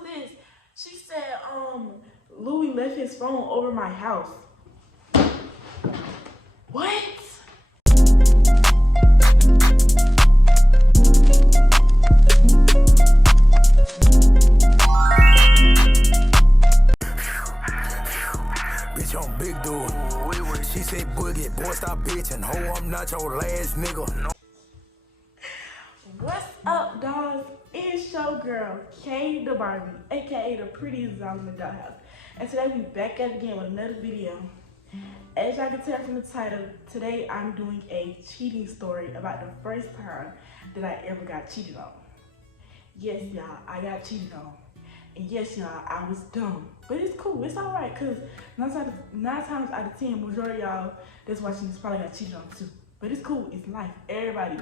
was this? She said, Louie left his phone over my house. What? Bitch, I'm big dude. She said, boogie, boy, stop bitching. Ho, I'm not your last nigga. No. What's up, dogs? It's your girl, K the Barbie, aka the prettiest doll in the dollhouse. And today we back at it again with another video. As y'all can tell from the title, today I'm doing a cheating story about the first time that I ever got cheated on. Yes, y'all, I got cheated on. And yes, y'all, I was dumb. But it's cool, it's alright, because 9 times out of 10, majority of y'all that's watching this probably got cheated on too. But it's cool, it's life. Everybody,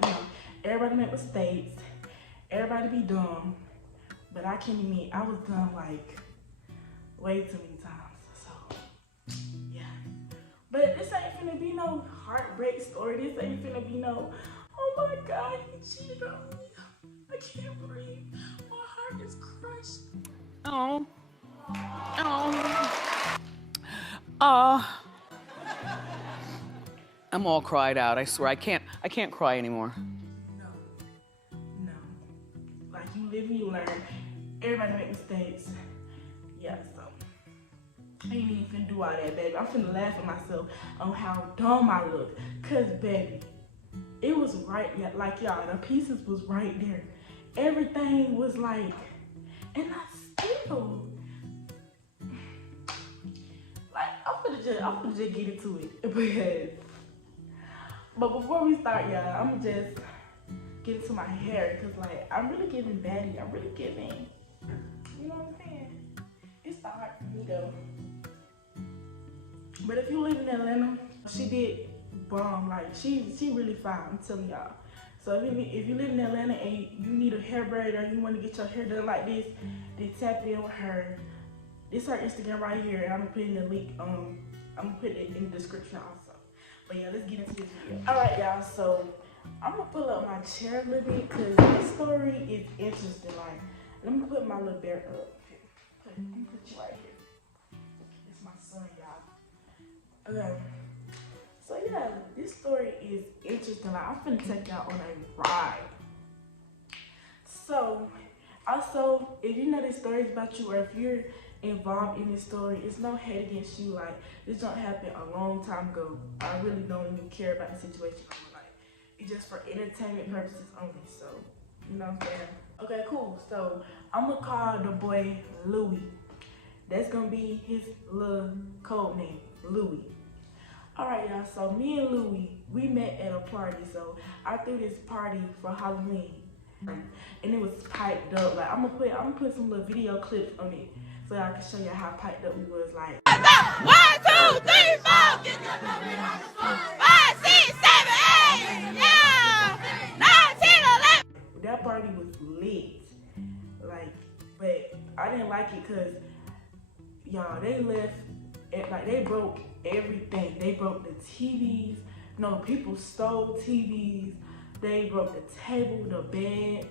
everybody make mistakes. Everybody be dumb. But I can't admit, I was dumb like way too many times. So, yeah. But this ain't finna be no heartbreak story. This ain't finna be no, oh my God, he cheated on me. I can't breathe. My heart is crushed. Oh. I'm all cried out. I swear I can't cry anymore. No. Like you live and you learn. Everybody make mistakes. Yeah, so I ain't even finna do all that, baby. I'm finna laugh at myself on how dumb I look. Cause baby, it was right, like y'all, the pieces was right there. Everything was like, and I still, like, I'm finna just get into it. But before we start, y'all, I'm just get into my hair, cause like, I'm really giving baddie. I'm really giving, you know what I'm saying? It's hard for me though. But if you live in Atlanta, she did bomb. Like, she really fine, I'm telling y'all. So if you live in Atlanta and you need a hair braid or you want to get your hair done like this, then tap in with her. This is her Instagram right here, and I'm gonna put in the link. I'm gonna put it in the description also. But yeah, let's get into this video. All right, y'all. So I'm gonna pull up my chair a little bit because this story is interesting. Like, let me put my little bear up. Let me put you right here. It's my son, y'all. Okay. So yeah, this story is interesting. Like, I'm finna take y'all on a ride. So, also, if you know this story is about you, or if you're involved in this story, it's no hate against you. Like, this don't happen a long time ago. I really don't even care about the situation. Like, it's just for entertainment purposes only. So, you know what I'm saying? Okay, cool. So, I'm gonna call the boy Louie. That's gonna be his little code name, Louie. Alright, y'all, so me and Louie, we met at a party. So I threw this party for Halloween, and it was piped up. Like, I'm gonna put some little video clips on it so I can show you how piped up we was. Like, 1, 2, 3, 4, 5, 6, 7, 8, yeah, 9, 10, 11. that party was lit. Like, but I didn't like it because y'all, they left it, like, they broke everything. They broke the TVs. No, people stole TVs. They broke the table, the bed.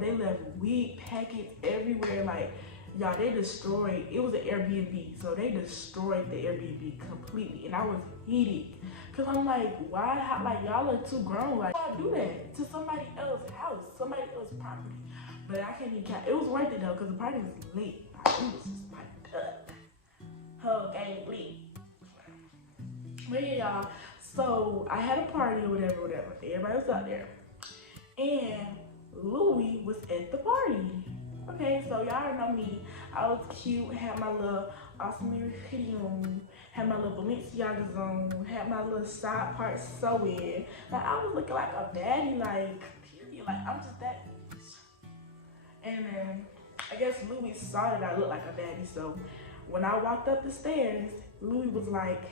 They left wig packets everywhere. Like, y'all, they destroyed. It was an Airbnb, so they destroyed the Airbnb completely. And I was heated, cause I'm like, why? How, like, y'all are too grown. Like, why do that to somebody else's house, somebody else's property? But I can't even count. It was worth it though, cause the party was lit. Like, it was just like, whole gang lit. But yeah, y'all, so I had a party or whatever. Everybody was out there. And Louie was at the party. Okay, so y'all know me. I was cute, had my little awesome hoodie on, had my little Balenciagas on, had my little side part sewing. Like, I was looking like a baddie, like, period. Like, I'm just that bitch. And then, I guess Louie saw that I looked like a baddie, so when I walked up the stairs, Louie was like,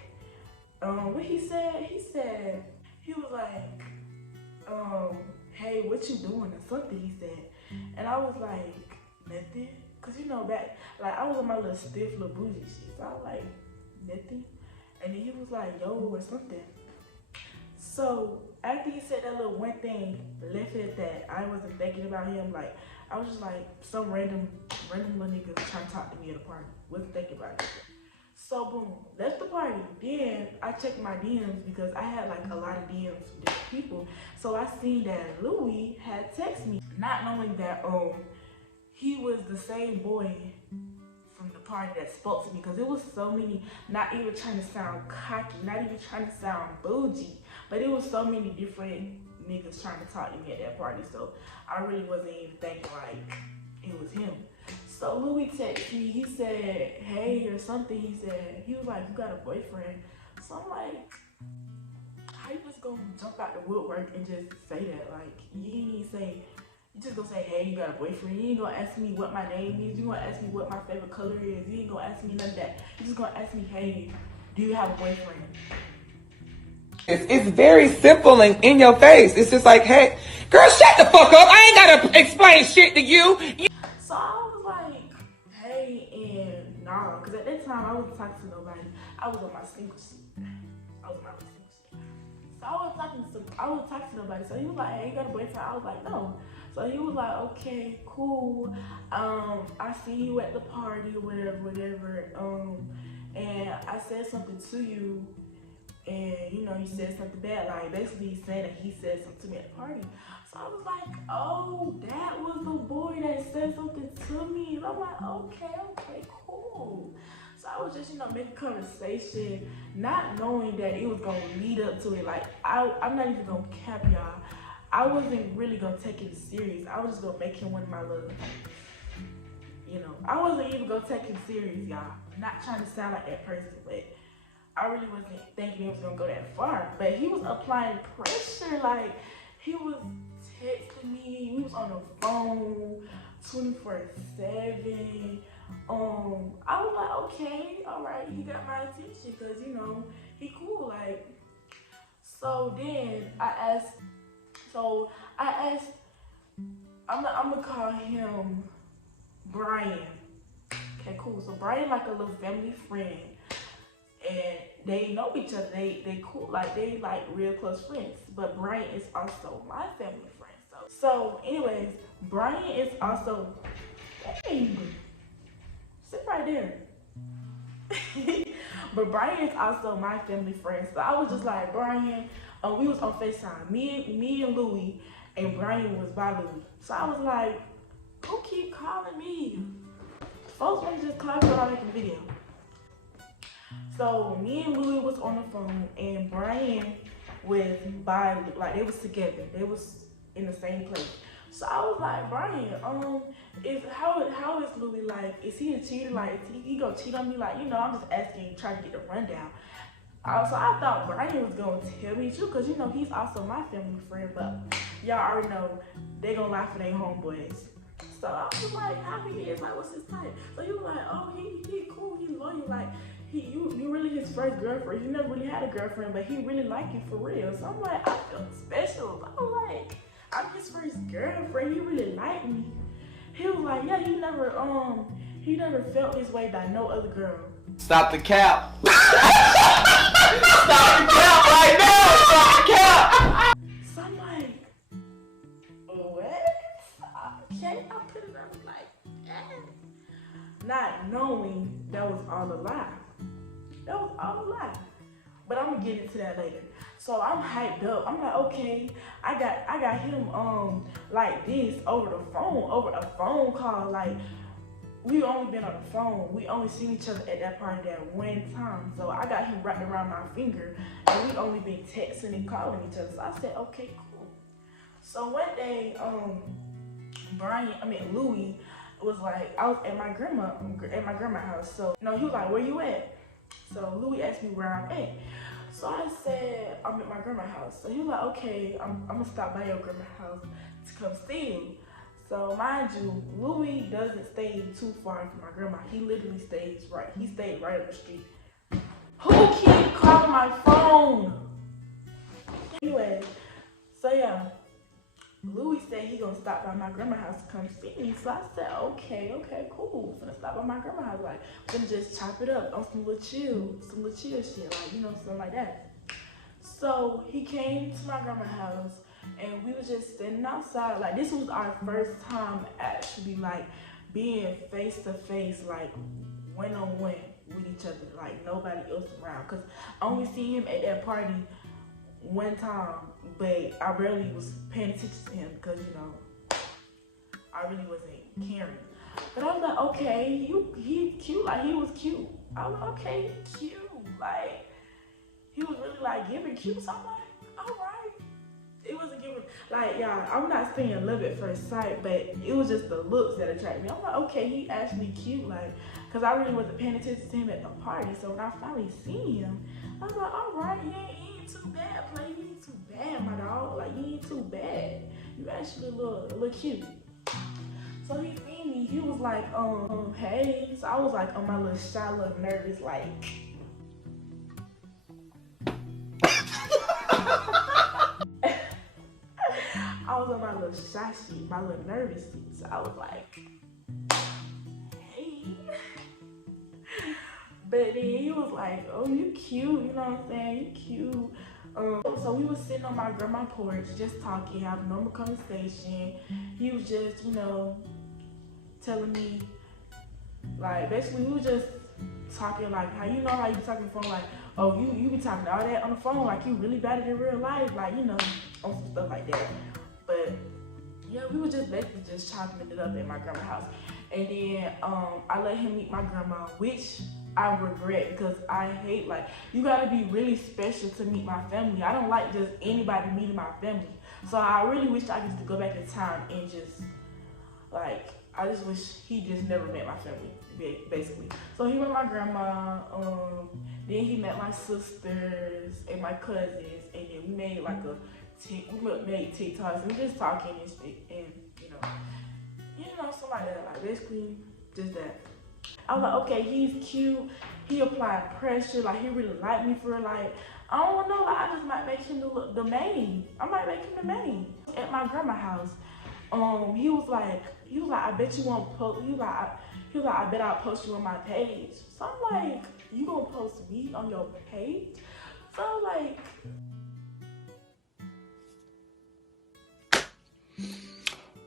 what he said? He was like, hey, what you doing or something, he said. And I was like, nothing. Cause you know, back, like, I was on my little stiff little bougie shit. So I was like, nothing. And then he was like, yo, or something. So after he said that little one thing, left it at that. I wasn't thinking about him. Like, I was just like, some random random little niggas trying to talk to me at a party. Wasn't thinking about it. So boom, left the party. Then I checked my DMs because I had like a lot of DMs from different people. So I seen that Louie had texted me, not knowing that he was the same boy from the party that spoke to me, because it was so many, not even trying to sound cocky, not even trying to sound bougie, but it was so many different niggas trying to talk to me at that party. So I really wasn't even thinking like it was him. So Louie texted me, he said, hey, or something. He was like, you got a boyfriend? So I'm like, how you just gonna jump out the woodwork and just say that? Like, you ain't even say, you just gonna say, hey, you got a boyfriend. You ain't gonna ask me what my name is. You gonna ask me what my favorite color is. You ain't gonna ask me none of that. You just gonna ask me, hey, do you have a boyfriend? It's very simple and in your face. It's just like, hey, girl, shut the fuck up. I ain't gotta explain shit to you. So I was like, hey, and nah, because at that time I wasn't talking to nobody. I was on my single shit. So I was talking to nobody. So he was like, hey, you got a boyfriend? I was like, no. So he was like, okay, cool. I see you at the party or whatever. And I said something to you, and you know, you said something bad. Like basically he's saying that he said something to me at the party. So I was like, oh, that was the boy that said something to me. And I'm like, okay, cool. So I was just, you know, making conversation, not knowing that it was gonna lead up to it. Like I'm not even gonna cap y'all. I wasn't really gonna take it serious. I was just gonna make him one of my love. You know, I wasn't even gonna take him serious, y'all. Not trying to sound like that person, but I really wasn't thinking it was gonna go that far. But he was applying pressure. Like he was texting me. We was on the phone 24/7. I was like, okay, all right, he got my attention, cause you know he cool. Like, so then I asked. I'm gonna call him Brian. Okay, cool. So Brian like a little family friend, and they know each other. They cool, like they like real close friends. But Brian is also my family friend. So anyways, Brian is also, dang, sit right there. But Brian is also my family friend. So I was just like, Brian, we was on FaceTime. Me and Louie, and Brian was by Louie. So I was like, who keep calling me? Folks want to just call me while I'm making a video. So me and Louie was on the phone, and Brian was by, like they was together. They was in the same place. So I was like, Brian, how is Louie? Like, is he a cheater? Like, is he gonna cheat on me? Like, you know, I'm just asking, trying to get the rundown. So I thought Brian was gonna tell me too, cause you know he's also my family friend. But y'all already know they gonna lie for their homeboys. So I was like, how he is? Like, what's his type? So he was like, oh, he cool, he loyal. Like, you really his first girlfriend. He never really had a girlfriend, but he really like you for real. So I'm like, I feel special. I'm like, I'm his first girlfriend. He really like me. He was like, yeah, he never felt this way by no other girl. Stop the cap. Stop the cap right now. Stop the cap. So I'm like, what? Okay, I put it up like that. Not knowing that was all a lie. That was all a lie. But I'm gonna get into that later. So I'm hyped up. I'm like, okay, I got him like this over the phone, over a phone call. Like, we only been on the phone. We only seen each other at that party that one time. So I got him wrapped around my finger, and we only been texting and calling each other. So I said, okay, cool. So one day, Louie was like, I was at my grandma's house. So no, he was like, where you at? So Louie asked me where I'm at. So I said, I'm at my grandma's house. So he was like, okay, I'm gonna stop by your grandma's house to come see you. So mind you, Louie doesn't stay too far from my grandma. He literally stayed right up the street. Who keep calling my phone? Anyway, so yeah, Louie said he gonna stop by my grandma's house to come see me. So I said, okay, cool. Gonna stop by my grandma's house. Like, gonna just chop it up on some little chill shit, like, you know, something like that. So he came to my grandma's house, and we was just standing outside. Like, this was our first time actually like being face to face, like one-on-one with each other, like nobody else around. Cause I only see him at that party one time, but I barely was paying attention to him because, you know, I really wasn't caring. But I was like, okay, he cute, like he was cute. I was like, okay, cute, like he was really like giving cute. So I'm like, all right. It wasn't giving, like, y'all, I'm not saying love at first sight, but it was just the looks that attracted me. I'm like, okay, he actually cute, like, cause I really wasn't paying attention to him at the party. So when I finally seen him, I was like, all right, he ain't too bad, play. You ain't too bad, my dog. Like, you ain't too bad. You actually look cute. So he seen me. He was like, hey. So I was like on my little shy, little nervous, like. I was on my little shy shit, my little nervous shit. So I was like, hey. But then he was like, oh, you cute, you know what I'm saying? You cute. So we was sitting on my grandma's porch, just talking, having normal conversation. He was just, you know, telling me, like, basically we was just talking, like, how you know how you talking on the phone, like, oh, you be talking all that on the phone, like you really bad at in real life, like, you know, on some stuff like that. But yeah, we were just basically just chopping it up at my grandma's house. And then I let him meet my grandma, which I regret because I hate, like, you gotta be really special to meet my family. I don't like just anybody meeting my family. So I really wish I could just go back in time and just, like, I just wish he just never met my family, basically. So he met my grandma, then he met my sisters and my cousins, and then we made like we made TikToks and we just talking and shit, and you know, something like that, like basically just that. I was like, okay, he's cute, he applied pressure, like he really liked me for real, like, I don't know, like I just might make him the main. I might make him the main. At my grandma's house, he was like, I bet you won't post, he was like, I bet I'll post you on my page. So I'm like, you gonna post me on your page? So I'm like,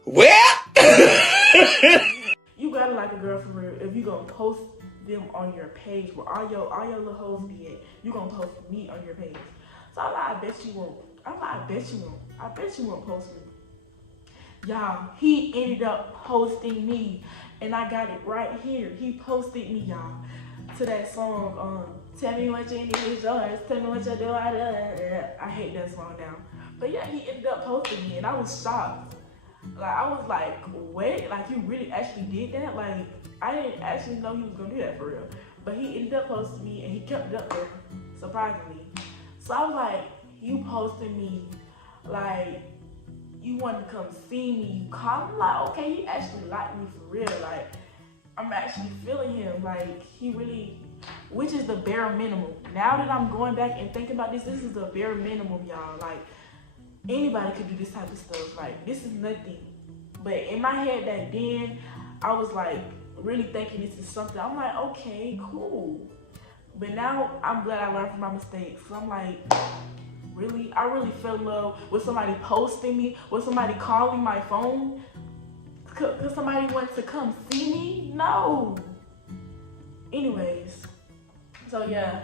well, you gotta like a girl for real if you gonna post them on your page where all your little hoes be at. You gonna post me on your page. So I'm like, I bet you won't. I bet you won't post me. Y'all, he ended up posting me, and I got it right here. He posted me, y'all, to that song, tell me what you need is yours, tell me what you do, I hate that song now. But yeah, he ended up posting me, and I was shocked. Like, I was like, wait, like, you really actually did that? Like, I didn't actually know he was gonna do that for real. But he ended up posting me, and he kept it up there, surprisingly. So I was like, you posted me, like, you wanted to come see me, you called me, like, okay, he actually liked me for real, like, I'm actually feeling him, like, he really, which is the bare minimum. Now that I'm going back and thinking about this is the bare minimum, y'all, like, anybody could do this type of stuff, like, this is nothing. But in my head back then, I was like, really thinking this is something, I'm like, okay, cool. But now, I'm glad I learned from my mistakes, so I'm like, really? I really fell in love with somebody posting me, with somebody calling my phone, because somebody wants to come see me? No. Anyways, so yeah,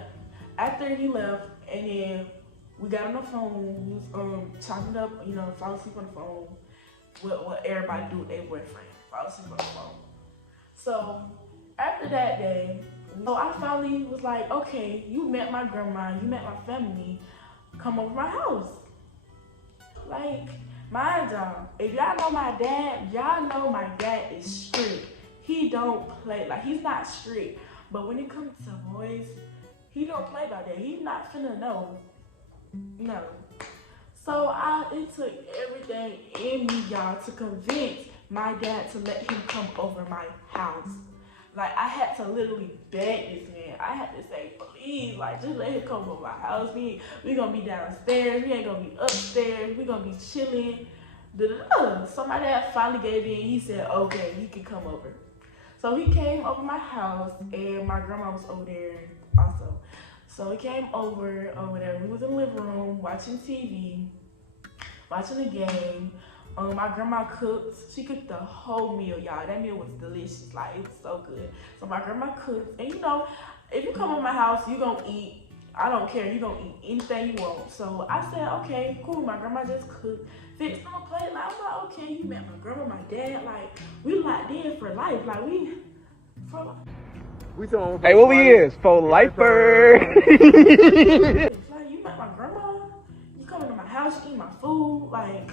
after he left, and then we got on the phone, we was chopping up, you know, fall asleep on the phone, what everybody do with their boyfriend, fall asleep on the phone. So after that day, so I finally was like, okay, you met my grandma, you met my family, come over my house. Like, mind y'all, if y'all know my dad, y'all know my dad is strict. He don't play, like, he's not strict. But when it comes to boys, he don't play by that. He's not finna know. No. So it took everything in me, y'all, to convince my dad to let him come over my house. Like, I had to literally beg this man. I had to say, please, like, just let him come over my house. We gonna be downstairs. We ain't gonna be upstairs. We gonna be chilling. So my dad finally gave in. He said, okay, you can come over. So he came over my house, and my grandma was over there also. So he came over there. We was in the living room watching TV, watching the game. My grandma cooked. She cooked the whole meal, y'all. That meal was delicious. Like, it was so good. So my grandma cooked. And you know, if you come to my house, you gonna eat. I don't care. You gonna eat anything you want. So I said, okay, cool. My grandma just cooked. Fixed on a plate. Like, I'm like, okay, you met my grandma, my dad. Like, we locked in for life. Like, we, for life. Hey, what we is? For lifer. Like, you met my grandma. You come to my house, you eat my food. Like,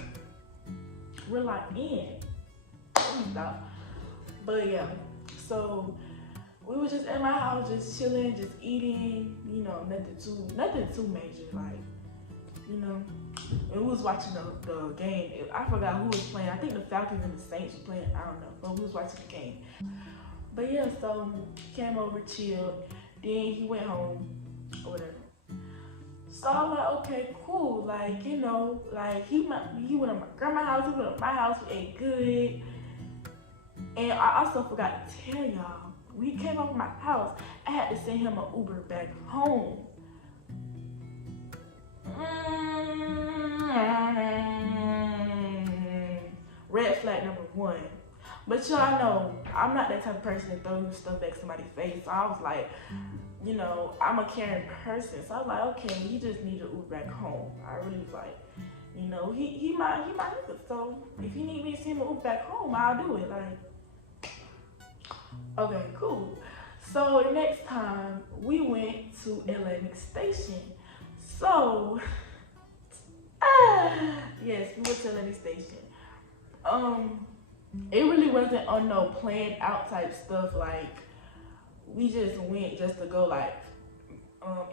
we're locked in. Stop. But yeah, so we were just at my house, just chilling, just eating. You know, nothing too major. Like, you know, and we was watching the game. I forgot who was playing. I think the Falcons and the Saints were playing. I don't know, but we was watching the game. But yeah, so he came over, chilled. Then he went home or whatever. So I'm like, okay, cool. Like, you know, like he went to my grandma's house, he went to my house, we ate good. And I also forgot to tell y'all, when he came over my house, I had to send him an Uber back home. Red flag number one. But y'all know, I'm not that type of person to throw stuff back somebody's face. So I was like, you know, I'm a caring person. So I was like, okay, he just needs to Uber back home. I really was like, you know, he might nigga. So if he need me to send him Uber back home, I'll do it. Like, okay, cool. So the next time we went to Atlantic Station. So yes, we went to Atlantic Station. It really wasn't on no planned out type stuff. Like, we just went just to go. Like,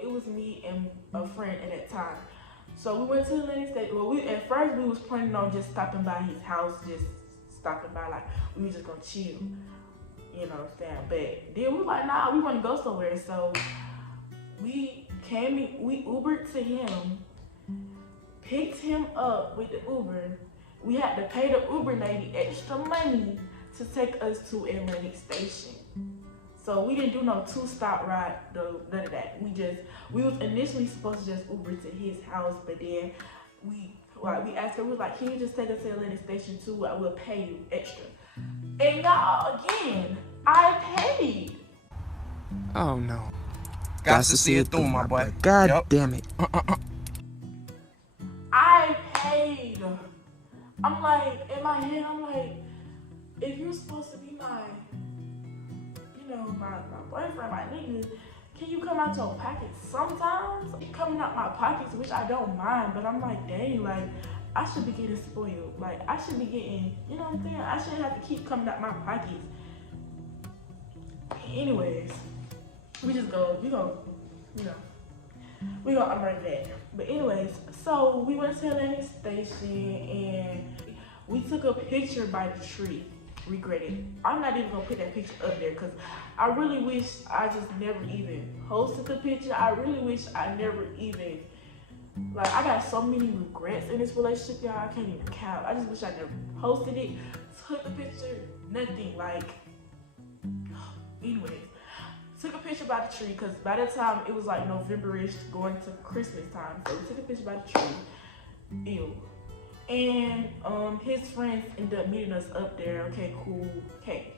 it was me and a friend at that time. So we went to Atlantic Station. Well, at first we was planning on just stopping by his house, just stopping by. Like, we were just gonna chill. You know what I'm saying? But then we were like, nah, we want to go somewhere. So we Ubered to him, picked him up with the Uber. We had to pay the Uber lady extra money to take us to Atlantic Station. So we didn't do no 2-stop ride, though, none of that. We was initially supposed to just Uber to his house, but then we asked her, we was like, can you just take us to Atlantic Station too? I will pay you extra. And y'all, again, I paid. Oh no. Got to see it through, my boy. God damn it. I paid. I'm like, in my head, I'm like, if you're supposed to be my, you know, my boyfriend, my nigga, can you come out your pockets sometimes? Coming out my pockets, which I don't mind, but I'm like, dang, like, I should be getting spoiled. Like, I should be getting, you know what I'm saying? I shouldn't have to keep coming out my pockets. Anyways, we gonna unwrite that. But anyways, so we went to Atlantic Station and we took a picture by the tree. Regretted. I'm not even gonna put that picture up there because I really wish I just never even posted the picture. I really wish I never even, like, I got so many regrets in this relationship, y'all. I can't even count. I just wish I never posted it, took the picture, nothing. Like, anyways. Took a picture by the tree because by the time it was like November-ish going to Christmas time. So we took a picture by the tree. Ew. And his friends ended up meeting us up there. Okay, cool. Okay.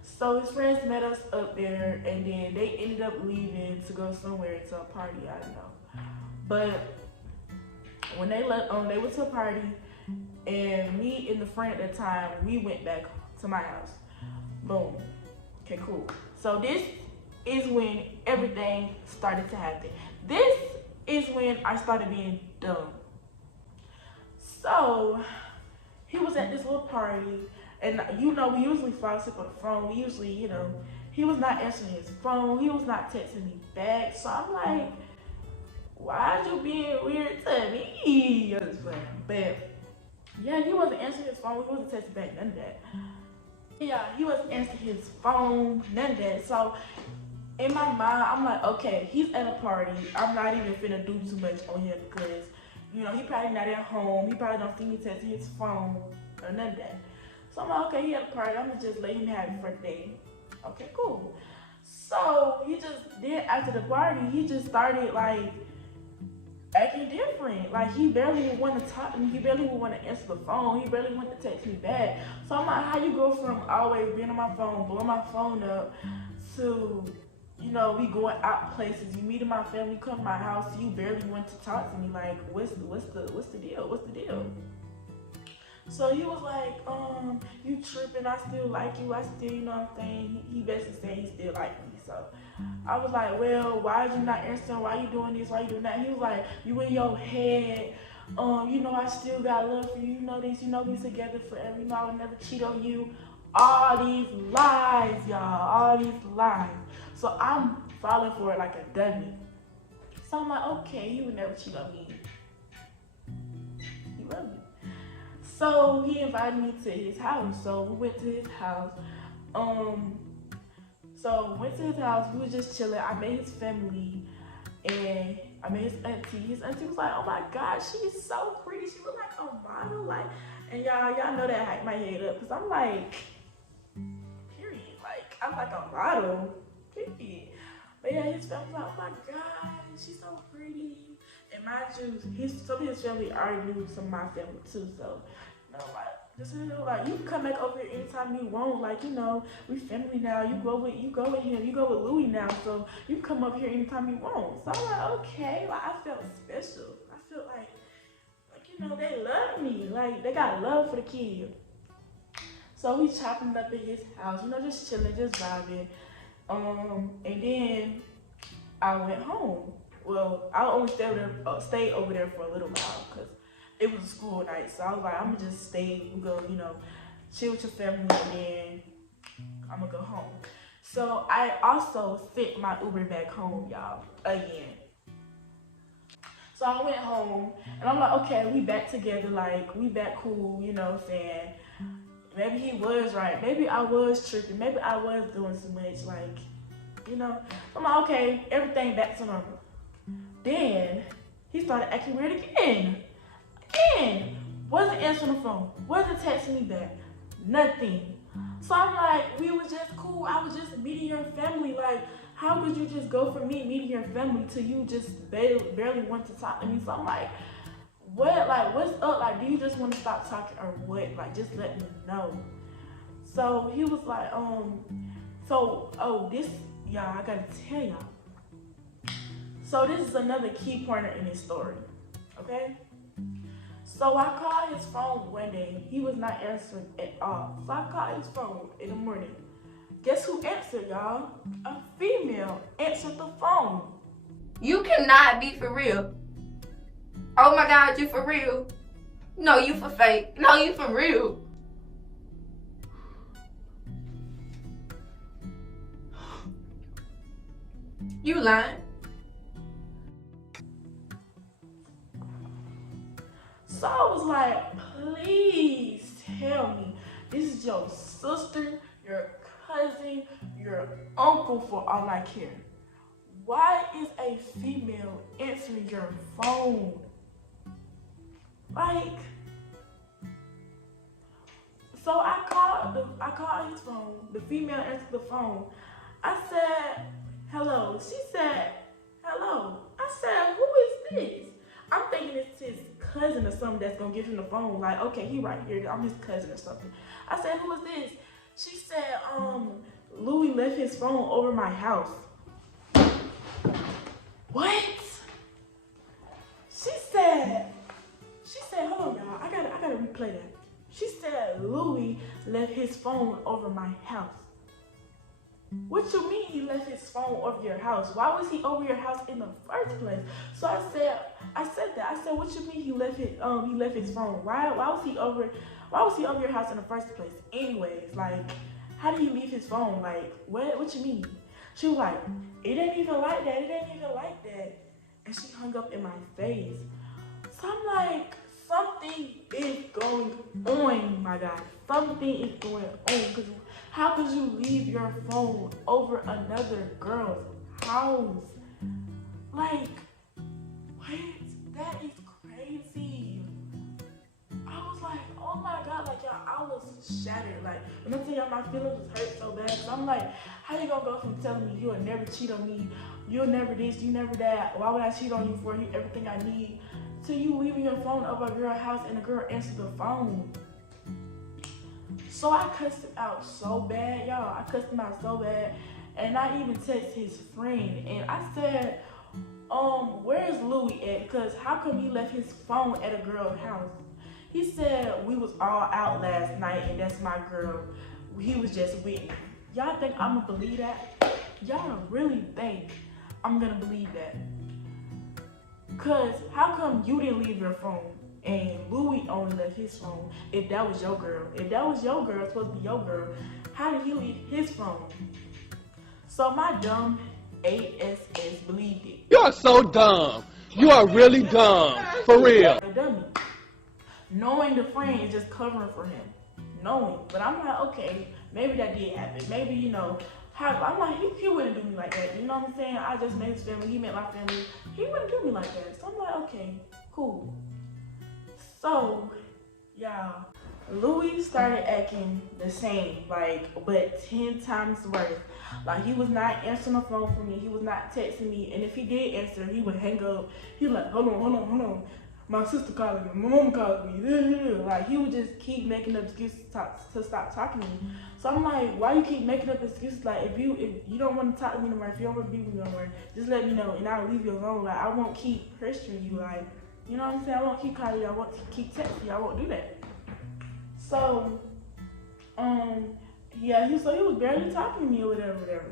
So his friends met us up there and then they ended up leaving to go somewhere to a party. I don't know. But when they left, they went to a party and me and the friend at the time, we went back to my house. Boom. Okay, cool. So this is when everything started to happen. This is when I started being dumb. So he was at this little party, and you know, we usually fall asleep on the phone. We usually, you know, he was not answering his phone. He was not texting me back. So I'm like, why are you being weird to me? I was playing. But yeah, he wasn't answering his phone. He wasn't texting back, none of that. Yeah, he wasn't answering his phone, none of that. So in my mind, I'm like, okay, he's at a party. I'm not even finna do too much on him because, you know, he probably not at home. He probably don't see me texting his phone or none of that. So I'm like, okay, he at a party. I'm gonna just let him have it for the day. Okay, cool. So he just then after the party, he just started like acting different. Like, he barely would want to talk to me. He barely would want to answer the phone. He barely want to text me back. So I'm like, how you go from always being on my phone, blowing my phone up, to, you know, we going out places, you meeting my family, come to my house, you barely want to talk to me. Like, what's the deal? What's the deal? So he was like, you tripping, I still like you, I still, you know what I'm saying? He basically said he still like me. So I was like, well, why are you not answering? Why you doing this? Why you doing that? He was like, you in your head. You know, I still got love for you. You know this, you know we together forever. You know I would never cheat on you. All these lies, y'all, all these lies. So I'm falling for it like a dummy. So I'm like, okay, you would never cheat on me. You love me. So he invited me to his house. So we went to his house. So went to his house. We were just chilling. I met his family, and I met his auntie. His auntie was like, "Oh my God, she's so pretty. She look like a model." Like, and y'all know that hyped my head up, cause I'm like, period. Like, I'm like a model, period. But yeah, his family was like, "Oh my God, she's so pretty." And mind you, some of his family already knew some of my family too. So, you know, like, this is like, you can come back over here anytime you want. Like, you know, we family now. You go with him. You go with Louie now. So you can come up here anytime you want. So I'm like, okay. Like, I felt special. I felt like you know, they love me. Like, they got love for the kid. So we chopping up at his house. You know, just chilling, just vibing. And then I went home. Well, I only stayed over there for a little while because it was a school night. So I was like, I'm gonna just stay. We go, you know, chill with your family, and then I'm gonna go home. So I also sent my Uber back home, y'all, again. So I went home, and I'm like, okay, we back together. Like, we back cool, you know what I'm saying? Maybe he was right. Maybe I was tripping. Maybe I was doing too much. Like, you know? I'm like, okay, everything back to normal. Then he started acting weird again. Wasn't answering the phone. Wasn't texting me back. Nothing. So I'm like, we was just cool. I was just meeting your family. Like, how could you just go from me meeting your family to you just barely want to talk to me? So I'm like, what? Like, what's up? Like, do you just want to stop talking or what? Like, just let me know. So he was like, this, y'all, I gotta tell y'all. So this is another key pointer in his story, okay? So I called his phone one day. He was not answering at all. So I called his phone in the morning. Guess who answered, y'all? A female answered the phone. You cannot be for real. Oh my God, you for real? No, you for fake. No, you for real. You lying. So I was like, please tell me this is your sister, your cousin, your uncle, for all I care. Why is a female answering your phone? Like, so I called his phone. The female answered the phone. I said, hello. She said, hello. I said, who is this? I'm thinking it's his cousin or something that's gonna give him the phone. Like, okay, he right here. I'm his cousin or something. I said, who is this? She said, Louie left his phone over my house. What? She said, hold on, y'all. I gotta replay that. She said Louie left his phone over my house. What you mean he left his phone over your house? Why was he over your house in the first place? So I said that. I said, what you mean he left his phone? Why was he over your house in the first place? Anyways, like, how did he leave his phone? Like, what you mean? She was like, it ain't even like that. It ain't even like that. And she hung up in my face. So I'm like, something is going on, my God. Something is going on. Because how could you leave your phone over another girl's house? Like, what? That is crazy. I was like, oh my God, like, like, y'all, I was shattered. Like, when I tell y'all my feelings was hurt so bad, so I'm like, how you gonna go from telling me you'll never cheat on me, you'll never this, you never that, why would I cheat on you for you everything I need, to you leaving your phone over a girl's house and the girl answered the phone. So I cussed him out so bad, y'all. I cussed him out so bad. And I even texted his friend and I said, where's Louie at? Because how come he left his phone at a girl's house? He said we was all out last night and that's my girl. He was just with me. Y'all think I'm gonna believe that? Y'all really think I'm gonna believe that? Cause how come you didn't leave your phone and Louie only left his phone? If that was your girl, if that was your girl, supposed to be your girl, how did he leave his phone? So my dumb ASS believed it. You are so dumb. You are really dumb. For real. A dummy. Knowing the friend is just covering for him. Knowing. But I'm like, okay, maybe that did happen. Maybe, you know, I'm like, he wouldn't do me like that. You know what I'm saying? I just met his family. He met my family. He wouldn't do me like that. So I'm like, okay, cool. So, y'all, Louie started acting the same, like, but 10 times worse. Like, he was not answering the phone for me. He was not texting me. And if he did answer, he would hang up. He was like, hold on. My sister calling me. My mom calling me. Like, he would just keep making up excuses to stop talking to me. So I'm like, why you keep making up excuses? Like, if you don't want to talk to me no more, if you don't want to be with me no more, just let me know and I'll leave you alone. Like, I won't keep pressuring you. Like, you know what I'm saying? I won't keep calling you. I won't keep texting you. I won't do that. So, yeah, he was barely talking to me or whatever.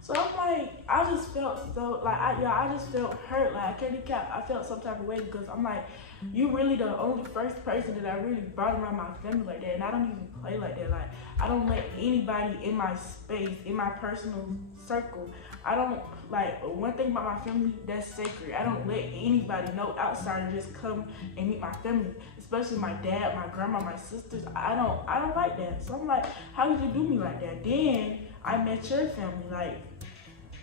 So I'm like, I just felt so, like, I just felt hurt. Like, I can't cap. I felt some type of way because I'm like, you really the only first person that I really brought around my family like that. And I don't even play like that. Like, I don't let anybody in my space, in my personal circle. I don't, like, one thing about my family, that's sacred. I don't let anybody, no outsider, just come and meet my family. Especially my dad, my grandma, my sisters. I don't like that. So I'm like, how could you do me like that? Then I met your family. Like,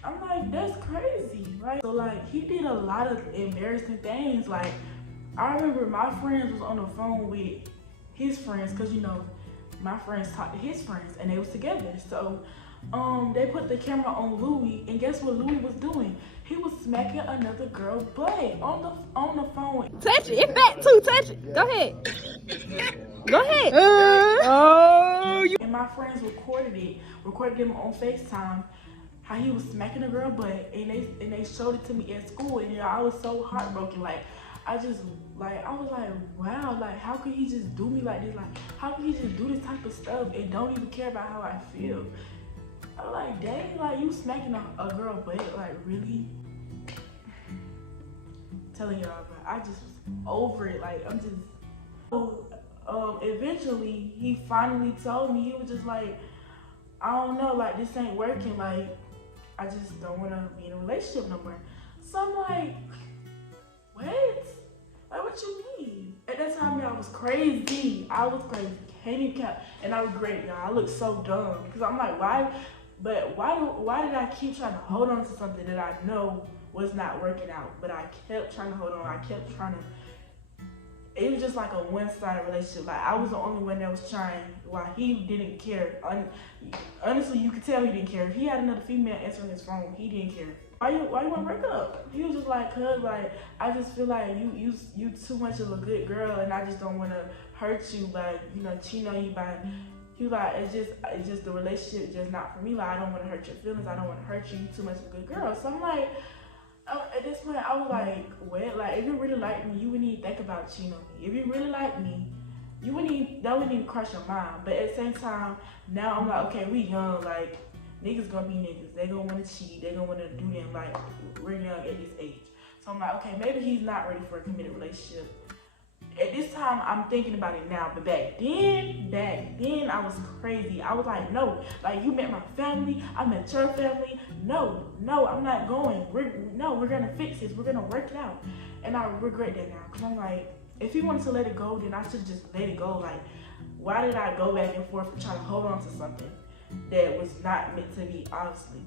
I'm like, that's crazy, right? So like, he did a lot of embarrassing things. Like, I remember my friends was on the phone with his friends, cause you know, my friends talked to his friends and they was together. So they put the camera on Louie, and guess what Louie was doing? He was smacking another girl's butt on the phone. Touch it. It's back too. Touch it. Go ahead. Go ahead. And my friends recorded him on FaceTime, how he was smacking the girl butt, and they showed it to me at school, and I was so heartbroken. Like, I was like, wow, like, how could he just do me like this? Like, how could he just do this type of stuff and don't even care about how I feel? I'm like, dang, like, you smacking a girl butt, like, really? Telling y'all, but I just was over it. Like, I'm just. So, eventually, he finally told me, he was just like, I don't know, like, this ain't working. Like, I just don't want to be in a relationship no more. So I'm like, what? Like, what you mean? At that time, y'all, I was crazy. Can't even cap. And I regret it, y'all. I look so dumb. Because I'm like, why? But why did I keep trying to hold on to something that I know was not working out? But I kept trying to hold on. I kept trying to. It was just like a one-sided relationship. Like, I was the only one that was trying while he didn't care. Honestly, you could tell he didn't care. If he had another female answering his phone, he didn't care. Why you want to break up? He was just like, cuz, like, I just feel like you too much of a good girl, and I just don't want to hurt you by, you know, cheating on you by. He was like, it's just the relationship is just not for me. Like, I don't want to hurt your feelings. I don't want to hurt you. You too much of a good girl. So I'm like, at this point, I was like, what? Like, if you really like me, you wouldn't even think about cheating on me. If you really like me, that wouldn't even cross your mind. But at the same time, now I'm like, okay, we young. Like, niggas gonna be niggas. They gonna want to cheat. They gonna want to do them. Like, we're young at this age. So I'm like, okay, maybe he's not ready for a committed relationship. At this time, I'm thinking about it now, but back then, I was crazy. I was like, no, like, you met my family, I met your family. No, I'm not going. We're gonna fix this. We're gonna work it out. And I regret that now, because I'm like, if he wanted to let it go, then I should just let it go. Like, why did I go back and forth and try to hold on to something that was not meant to be, honestly?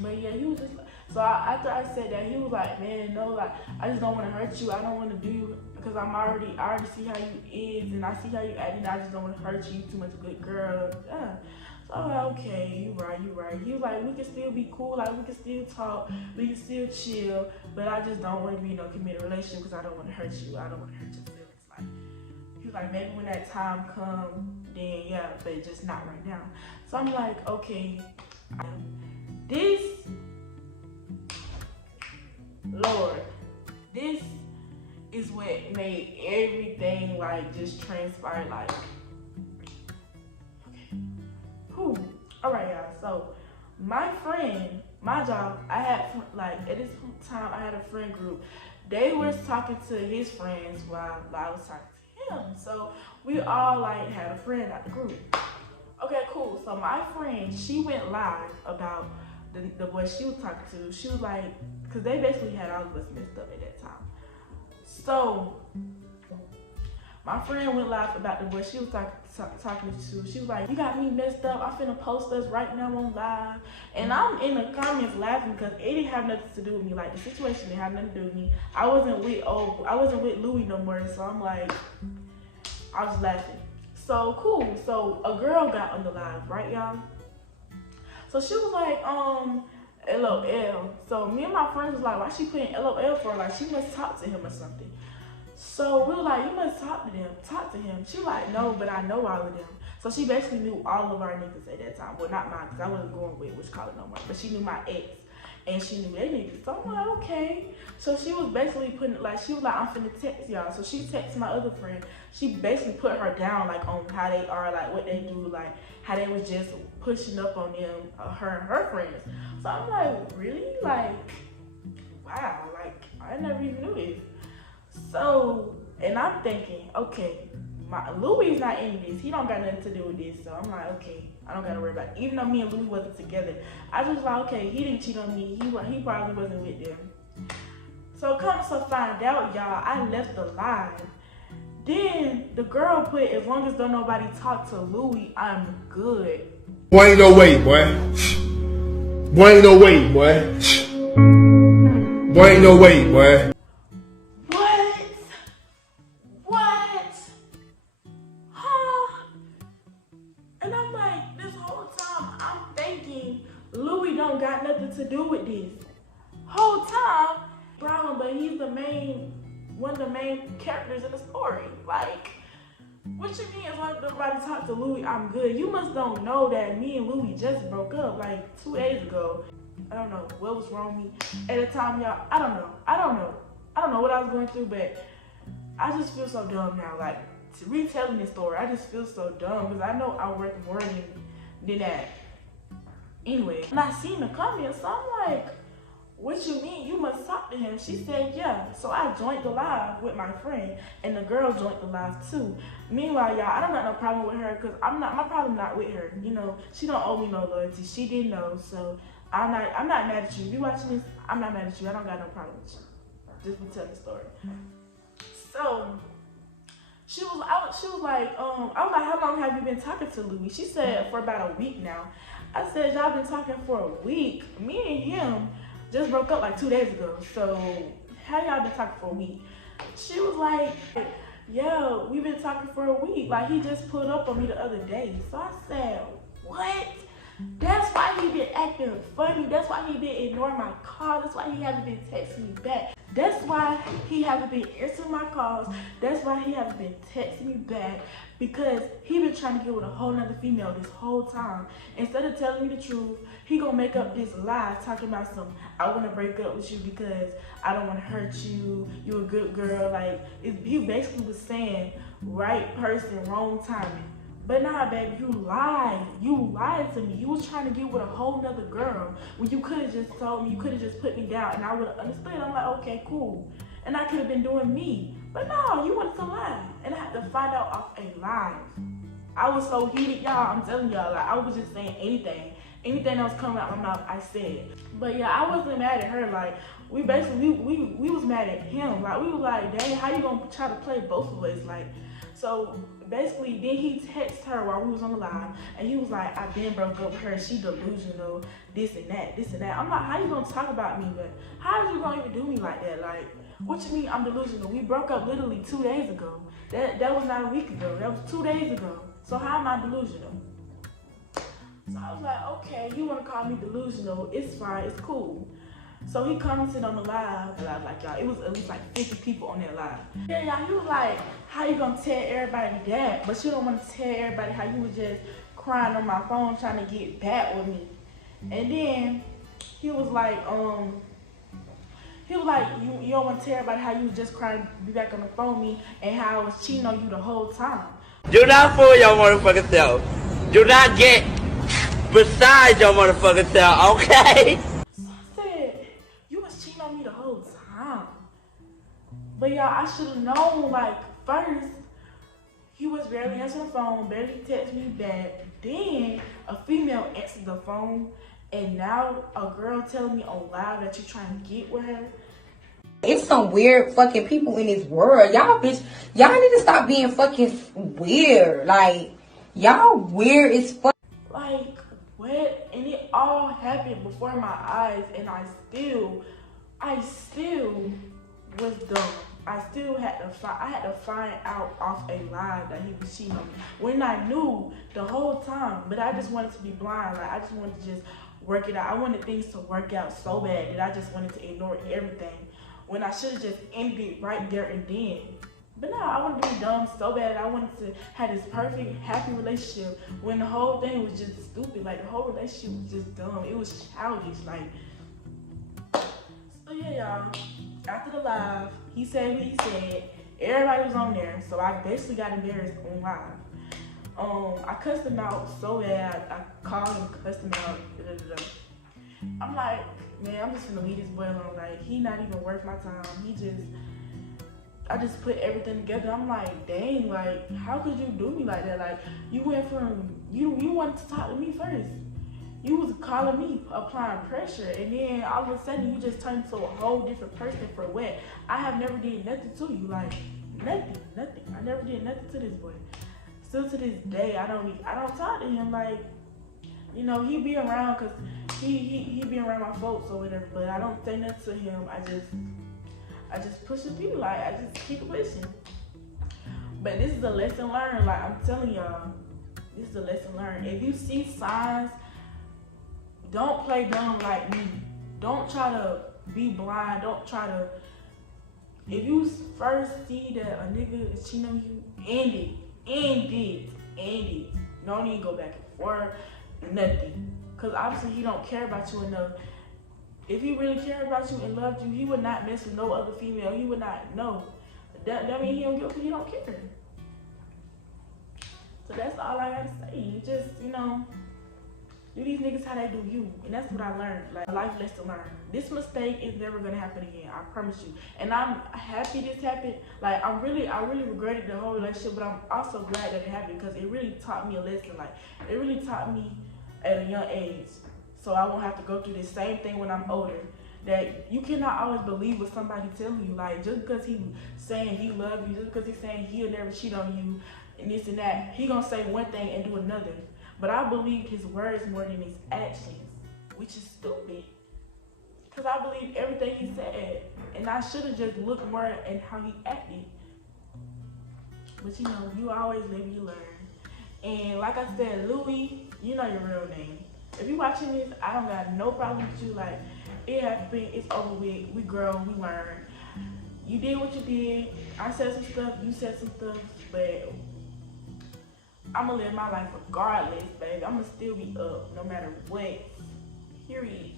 But yeah, he was just so after I said that, he was like, man, no, like I just don't want to hurt you. I don't want to do because I already see how you is and I see how you acting. I just don't want to hurt you. You too much a good girl. Yeah. So I'm like, okay, you right. He was like, we can still be cool, like we can still talk, we can still chill, but I just don't want to be in a committed relationship because I don't want to hurt you. I don't want to hurt your feelings. Like he was like, maybe when that time comes, then yeah, but just not right now. So I'm like, okay, this. Lord, this is what made everything like just transpire like, okay, whew. All right, y'all, so my friend, my job, I had like at this time I had a friend group. They was talking to his friends while I was talking to him. So we all like had a friend at the group. Okay, cool. So my friend, she went live about the boy she was talking to. She was like, because they basically had all of us messed up at that time. So my friend went live about the boy she was talking to. She was like, you got me messed up. I'm finna post us right now on live. And I'm in the comments laughing because it didn't have nothing to do with me. Like the situation didn't have nothing to do with me. I wasn't with Louie no more. So I'm like, I was laughing. So cool. So a girl got on the live, right, y'all? So she was like, LOL. So me and my friends was like, why she putting LOL for? Like she must talk to him or something. So we were like, you must talk to him. She was like, no, but I know all of them. So she basically knew all of our niggas at that time. Well, not mine, because I wasn't going with which call it no more. But she knew my ex. And she knew they niggas. So I'm like, okay. So she was basically putting, like, she was like, I'm finna text y'all. So she texted my other friend. She basically put her down, like, on how they are, like, what they do, like, how they was just pushing up on them, her and her friends. So I'm like, really? Like, wow, like, I never even knew this. So, and I'm thinking, okay, Louie's not in this. He don't got nothing to do with this. So I'm like, okay, I don't gotta worry about it. Even though me and Louie wasn't together, I just like, okay, he didn't cheat on me. He probably wasn't with them. So come to find out, y'all, I left the live. Then the girl put, as long as don't nobody talk to Louie, I'm good. Boy, ain't no way, boy. Boy, ain't no way, boy. Boy, ain't no way, boy. What? Huh? And I'm like, this whole time, I'm thinking Louie don't got nothing to do with this. Whole time, problem, but he's one of the main characters in the story. Like, what you mean as long as nobody talk to Louie, I'm good? You must don't know that me and Louie just broke up like 2 days ago. I don't know what was wrong with me at the time, y'all. I don't know what I was going through, but I just feel so dumb now. Like, to retelling this story, I just feel so dumb because I know I work more than that. Anyway, and I seen the comments, so I'm like, what you mean? You must talk to him. She said, yeah. So I joined the live with my friend, and the girl joined the live too. Meanwhile, y'all, I don't got no problem with her because my problem not with her. You know, she don't owe me no loyalty. She didn't know, so I'm not mad at you. If you watching this, I'm not mad at you. I don't got no problem with you. Just be telling the story. So she was like, I was like, how long have you been talking to Louie? She said for about a week now. I said, y'all been talking for a week. Me and him just broke up like 2 days ago. So how y'all been talking for a week? She was like, yeah, we've been talking for a week. Like he just pulled up on me the other day. So I said, what? That's why he been acting funny. That's why he been ignoring my calls. That's why he haven't been texting me back. That's why he haven't been answering my calls. That's why he haven't been texting me back. Because he been trying to get with a whole nother female this whole time. Instead of telling me the truth, he gonna make up this lie talking about I wanna break up with you because I don't wanna hurt you. You a good girl. Like, he basically was saying right person, wrong timing. But nah, baby, you lied. You lied to me. You was trying to get with a whole nother girl when you could have just told me, you could have just put me down and I would have understood. I'm like, okay, cool. And I could have been doing me. But no, you wanted to lie. And I had to find out off a lie. I was so heated, y'all. I'm telling y'all, like, I was just saying anything. Anything that was coming out my mouth, I said. But yeah, I wasn't mad at her. Like, we basically, we was mad at him. Like, we was like, dang, how you gonna try to play both of us? Like, so basically, then he texted her while we was on the live, and he was like, "I been broke up with her. She delusional. This and that, this and that." I'm like, "How you gonna talk about me? But how are you gonna even do me like that? Like, what you mean I'm delusional? We broke up literally 2 days ago. That was not a week ago. That was 2 days ago. So how am I delusional?" So I was like, "Okay, you wanna call me delusional? It's fine. It's cool." So he commented on the live, and I was like, y'all, it was at least like 50 people on that live. Yeah, y'all, he was like, "How you gonna tell everybody that? But you don't wanna tell everybody how you was just crying on my phone trying to get back with me." And then he was like, you don't wanna tell everybody how you was just crying to be back on the phone with me and how I was cheating on you the whole time. Do not fool your motherfucking self. Do not get beside your motherfucking self, okay? But y'all, I should have known, like, first, he was barely answering the phone, barely text me back. Then a female answered the phone, and now a girl telling me on live that you're trying to get with her. It's some weird fucking people in this world. Y'all need to stop being fucking weird. Like, y'all weird as fuck. Like, what? And it all happened before my eyes, and I still was dumb. I still had to find out off a lie that he was cheating on me when I knew the whole time. But I just wanted to be blind. Like, I just wanted to just work it out. I wanted things to work out so bad that I just wanted to ignore everything when I should have just ended it right there and then. But no, I wanted to be dumb so bad. I wanted to have this perfect, happy relationship when the whole thing was just stupid. Like, the whole relationship was just dumb. It was childish. Like, so yeah, y'all. After the live, he said what he said. Everybody was on there, so I basically got embarrassed on live. I cussed him out so bad. I called him, cussed him out. I'm like, man, I'm just gonna leave this boy alone. Like, he not even worth my time. I just put everything together. I'm like, dang, like, how could you do me like that? Like, you went from, you wanted to talk to me first. You was calling me, applying pressure, and then all of a sudden you just turned into a whole different person for what? I have never did nothing to you, like nothing. I never did nothing to this boy. Still to this day, I don't talk to him. Like, you know, he be around because he be around my folks or whatever, but I don't say nothing to him. I just push the people, like I just keep pushing. But this is a lesson learned. Like, I'm telling y'all, this is a lesson learned. If you see signs, don't play dumb like me. Don't try to be blind. Don't try to. If you first see that a nigga is cheating on you, end it. Don't even go back and forth, nothing. Cause obviously he don't care about you enough. If he really cared about you and loved you, he would not mess with no other female. He would not know. That means he don't give a fuck. He don't care. So that's all I gotta say. You just, you know, do these niggas how they do you. And that's what I learned. Like, life lesson learned. This mistake is never gonna happen again. I promise you. And I'm happy this happened. Like, I really regretted the whole relationship, but I'm also glad that it happened because it really taught me a lesson. Like, it really taught me at a young age, so I won't have to go through this same thing when I'm older. That you cannot always believe what somebody telling you. Like, just because he's saying he loves you, just because he's saying he'll never cheat on you, and this and that, he gonna say one thing and do another. But I believe his words more than his actions, which is stupid. Because I believe everything he said, and I should have just looked more at how he acted. But you know, you always live, you learn. And like I said, Louie, you know your real name. If you watching this, I don't got no problem with you. Like, it happened, it's over with. We grow, we learn. You did what you did. I said some stuff, you said some stuff, but I'm gonna live my life regardless, baby. I'm gonna still be up no matter what. Period.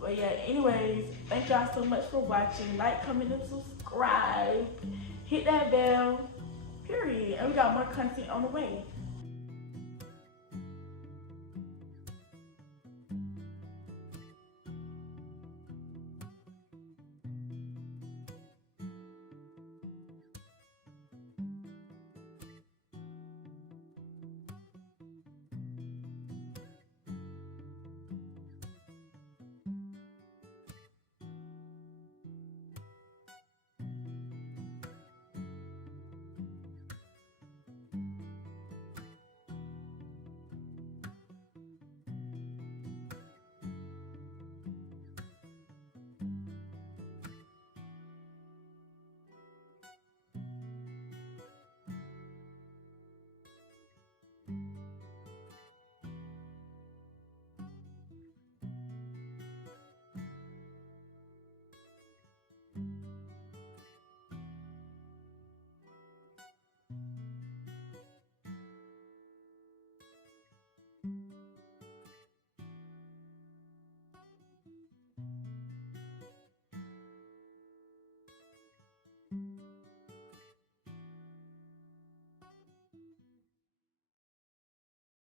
But yeah, anyways, thank y'all so much for watching. Like, comment, and subscribe. Hit that bell. Period. And we got more content on the way.